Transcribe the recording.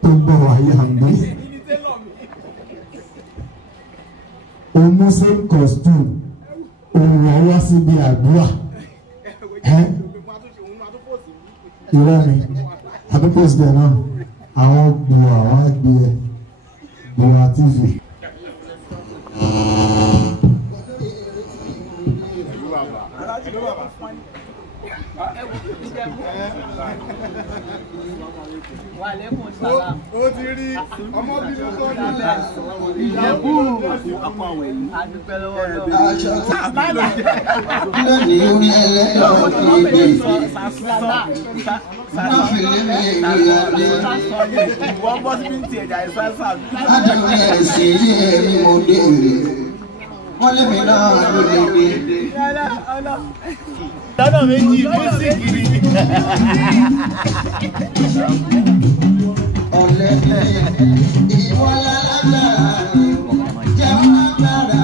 tó ń bọ̀ wáyé àmì. Muslim costume òun wá síbi àdúrà. Irọ́ mi, àdúgbò ìsìlẹ̀ náà, àwọn gbòòrò àwọn àgbẹ̀ Gboahtv. Ó ti rí ọmọbìnrin tó ní Ijebu lónìí orí ẹlẹ́dọ̀ ìgbé má fi lé mi ìrìnàdé adúlé ẹ̀sìn ilé ẹ̀rí mo dé wọ́n lé mi náà lórí mi. lọ́nà méjì mísíkì ni. ọ̀lẹ́ ìwọ lálágbára jẹ́ wọ́n lágbára.